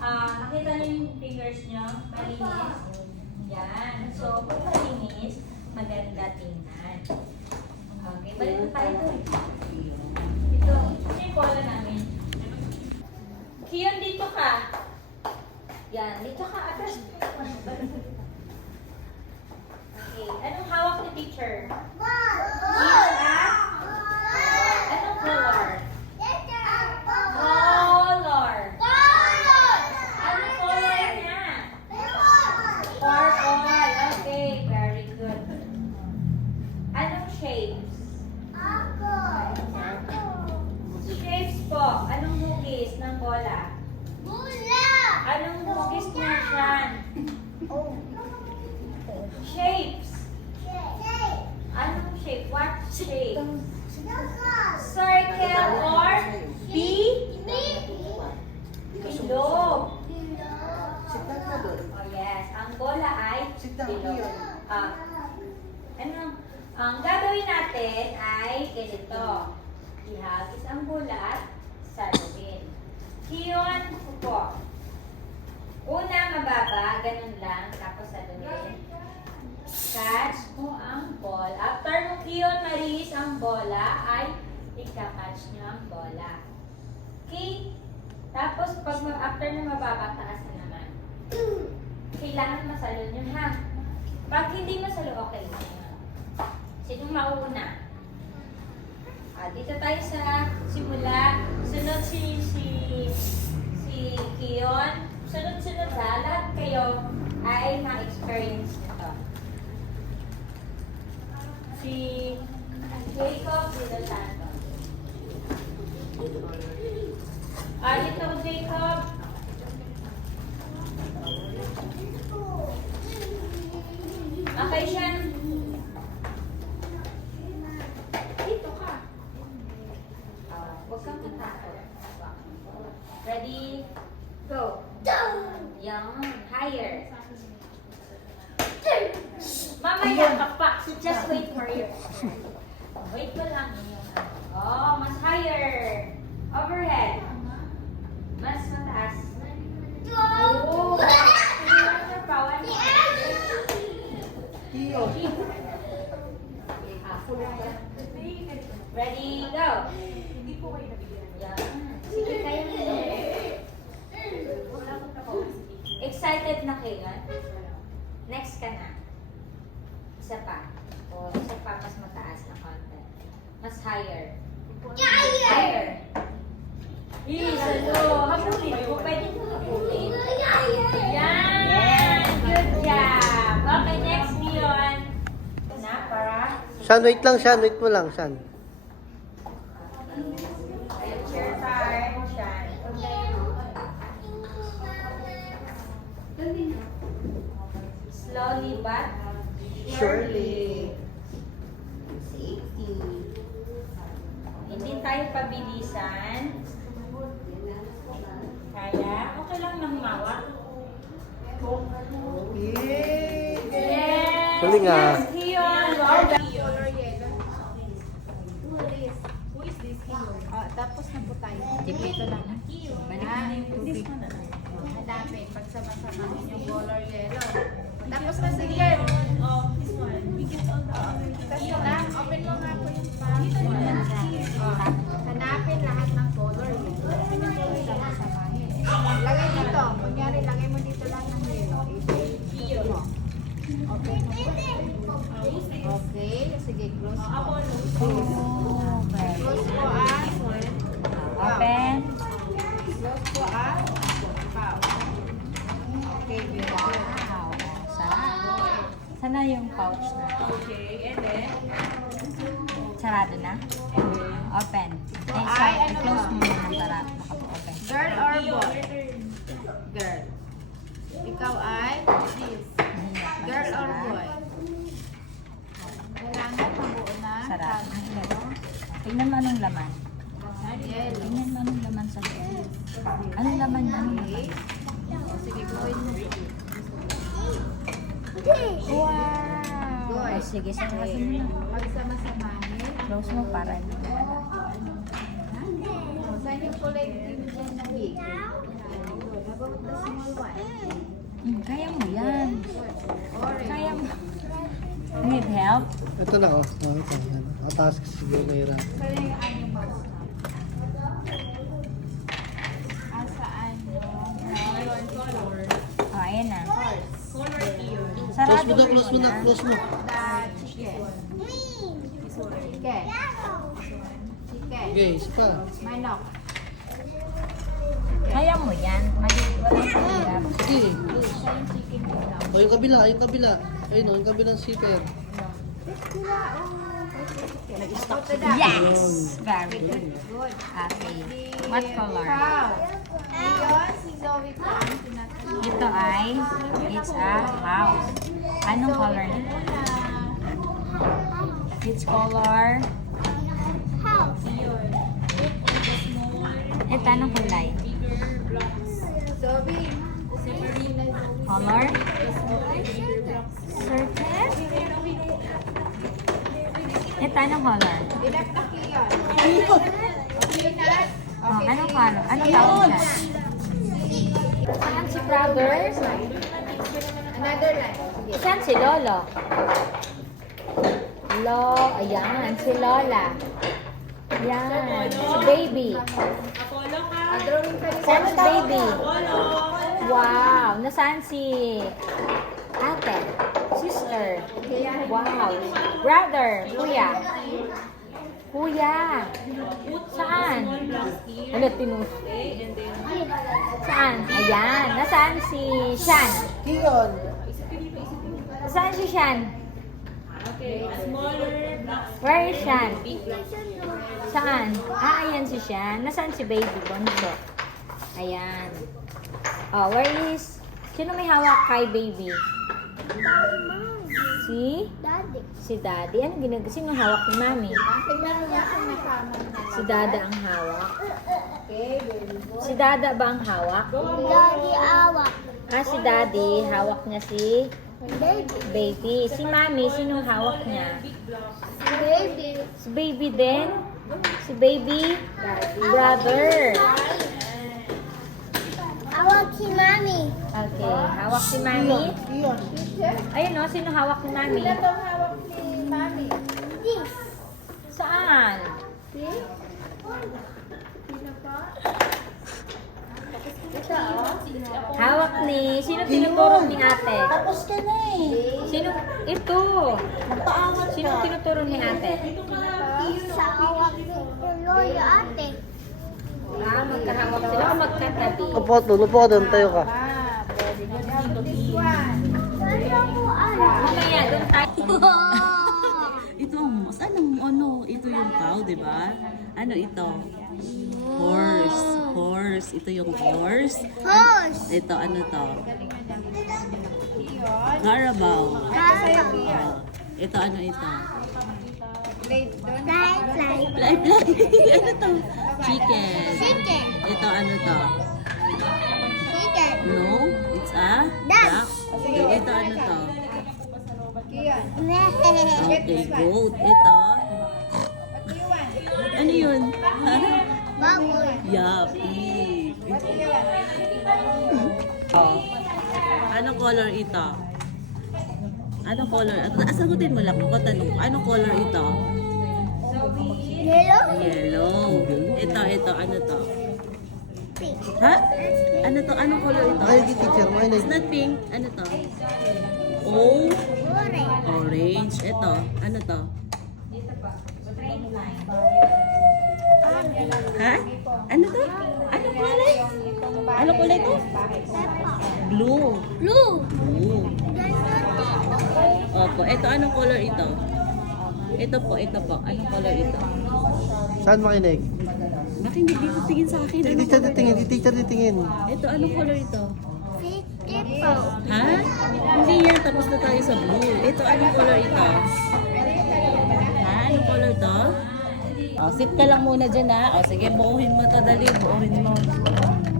nakita niyo yung fingers niyo? Malinis. Yan. So, kung malinis, maganda tingnan. Okay, balik na tayo doon. Ito yung bola namin. Kiyon, dito ka. Yan, dito ka. Atras. Okay, anong hawak ni teacher? Kiyon, ha? Anong color? Color. Anong color niya? Purple. Okay, very good. Anong shapes? Shapes po. Anong hugis ng bola? Anong hugis niya, Shan? Shapes. Anong shape? What shape? Circle or B? Bilog. Oh yes. Ang bola ay bilog. Ang gagawin natin ay ganito. Ihagis ang bola at saluhin. Kiyon po. Una, mababa. Ganun lang. Tapos saluhin. Catch mo ang ball. After mo kiyon marilis ang bola, ay ika-catch nyo ang bola. Okay? Tapos, after na mababa, taas na naman. Kailangan masalo nyo, ha? Pag hindi masalo, okay. Sinong mauuna? Dito tayo sa simula. Sunod si Kiyon. Sunod-sunod ha. Lahat kayo ay ma-experience nito. Si Jacob dito santo. Dito Jacob. Okay, Shan. Dito ka. Huwag kang matakot. Ready? Go. Yan. Higher. Mamaya ka pa. Just wait for you. Wait mo lang. Oh, mas higher. Overhead. Mas mataas. Oh. Ready, go. Hindi po kayo nabigyan. Sige, kaya mo. Excited na kayo? Next ka na. Isa pa. O, isa pa mas mataas na konti. Mas higher. Higher. Salo. Habulin mo. Pwede mo habulin. Yan. Good job. Okay, next Leon. Na, para. Shan, wait lang, Shan. Wait mo lang, Shan. Chair time. Shan. Slowly but surely. Hindi tayo pabilisan. Kaya, okay lang nang mawa. Yes! Huli nga. Yes, Kiyon! Well done. Who is this Kiyon? Tapos na po tayo. Dipito lang. Balik na yung tubig. Hanapin. Pagsama-samahin yung color yellow. Tapos na si girl. Oh, this one. We get all the other. Kasi lang, open mo nga po yung pang. Hanapin lahat ng color yellow. Pagsama-samahin. Lagay dito. Kunyari, lagay mo dito lang ng yellow. Kiyon mo. Okay. Okay. Sige, close mo. Close mo Open. Close po pouch. Okay, beautiful. Wow. Sana yung pouch na. Okay, and then? Sarado na? Open. Ay, ano close ba? mo muna para maka-open. Girl or boy? Girl. Ikaw ay? Girl or boy? Kailangan mabuo na. Sarado. Tingnan mo anong laman. Yellow. Tingnan mo anong laman sa loob. Anong laman yan? Okay. Sige, gawin mo. Wow! Good. Sige, sarado mo na. Pagsama-samahin. Close mo para hindi na. Saan yung kulay green dyan na wig? Good. How about the Kaya mo yan. Orange. Kaya mo. Need help? Ito na, oh. Ito, yan. Ataas kasi siguro mahirap. Saan yung animal? Asaan yung color? Oh, ayan na. Color here. Close Sarado mo daw, close mo na, close mo. The chicken. Chicken. Chicken. Okay, isa pa. Manok. Kaya mo yan. Maliit walang hirap. Sige. Siya yung chicken manok. O, yung kabila, yung kabila. Ayun, oh, yung kabilang zipper. Yes! Very good. Good. Okay. What color? Cow. Ayun, si Zoe pa ang tinatanong. Ito ay, it's a house. Anong color nito? It's color. Ito, anong kulay? Zoe. Color? Circle? Ito, anong color? Dilap na kiyon. Okay na? Oh, anong color? Anong tawag siya? Saan si brother? Another line. Sige. Saan si Lolo? Ayan, si Lola. Yan, si baby. Drawing ka rin. Saan si baby? Wow, nasaan si ate? Sister? Wow. Brother, kuya. Kuya. Saan? Ano, tinus? Saan? Ayan, nasaan si Shan? Kiyon. Saan si Shan? Where is Shan? Saan? Ayan si Shan. Nasaan si baby? Bonso. Ayan. Oh, where is... Sino may hawak kay baby? Si? Daddy. Si daddy. Ano ginagawa? Sino hawak ni mami? Tingnan mo nga kung nasama na. Si dada ang hawak. Si dada ba ang hawak? Daddy awak. Ah, si daddy. Hawak niya si Baby. baby. Si mami, sino hawak niya? Baby. Si baby din? Si baby? Brother. Awak si Mami. Okay. Hawak si mami? Ayun o, sino hawak ni mami? Ito ang hawak ni Mami. This. Saan? See? Sino pa? Hawak ni... Sino tinuturo ni ate? Tapos ka na eh. Sino? Ito. Sino tinuturo ni ate? Sa awak ni Lola ate. Ah, magkahawak sila o magkatabi? Upo ka doon, tayo ka. Ah, very good. Now, this one. Kaya mo Mamaya, doon tayo. Ito ang ano, ito yung cow, di ba? Ano ito? Horse. Ito yung horse. Horse. Ito, ano to? Kiyon. Carabao. Sa'yo, Kiyon. Ito, ano ito? Plate doon. Fly. Fly. Ano to? Chicken. Chicken. Ito, ano to? Chicken. No, it's a Duck. Okay, ito, ano to? Kiyon. Okay, goat. Ito. What do you want? Ano yun? Baboy. Yeah, pig. What do you want? Oh. Anong color ito? Anong color? Sagutin mo lang kung tanong ko. Anong color ito? Yellow. Yellow. Ito, ano to? Pink. Ha? Ano to? Anong color ito? Ay, di teacher mo. It's not pink. Ano to? Oh, Orange. orange. Ito, ano to? Ha? Ano to? Anong kulay? Anong kulay to? Blue. Blue. Blue. Opo. Ito, anong color ito? Ito po. Anong color ito? Saan makinig? Makinig dito, tingin sa akin. Di Anong teacher color titingin, ito? di teacher titingin. Ito, anong color ito? Beautiful. Ha? Hindi yan. Tapos na tayo sa blue. Ito, anong color ito? Ha? Anong color to? O, sit ka lang muna dyan ha. O, sige, buuhin mo to, dali. Buuhin mo.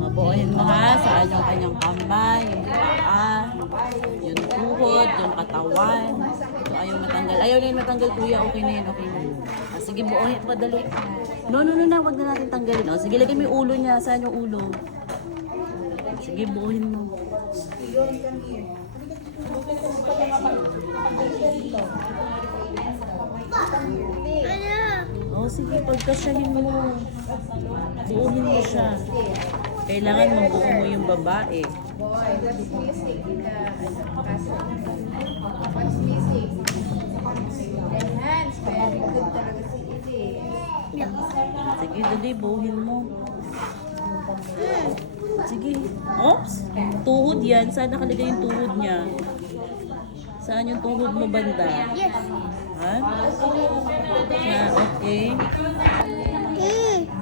O, buuhin mo ha. Saan yung kanyang kambay, yung paa, yung tuhod, yung katawan. Ito ayaw matanggal. Ayaw na yun matanggal, kuya. Okay na yun, okay na yun. O, sige, buuhin mo, dali. No. Wag na natin tanggalin. O, sige, lagyan mo yung ulo niya. Saan yung ulo? Sige, buuhin mo. Ano? Oh, sige, pagkasyahin mo. Buuhin mo siya. Kailangan mabuo mo yung babae. Boy, what's missing in the castle? What's missing? Then hands, very good talaga si Izzy. Sige, dali, buuhin mo. Sige. Oops! Tuhod yan. Saan nakalagay yung tuhod niya? Saan yung tuhod mo banda? Yes. Ha? Yan, okay.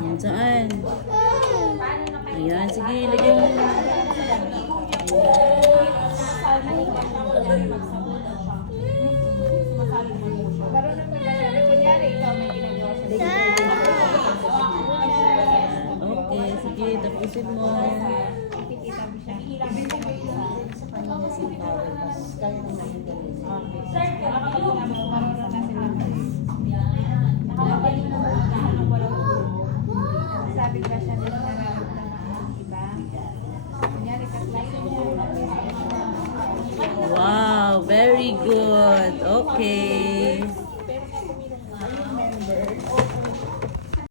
Yan, saan? Ayan, sige, lagay mo. Marunong mo ba siya? Kunyari, ikaw may ginagawa sa Okay, sige, tapusin mo. Kikita mo siya. Sabi ba siya na nararamdaman ng iba? Kunyari, kaklase mo. Wow, very good. Okay.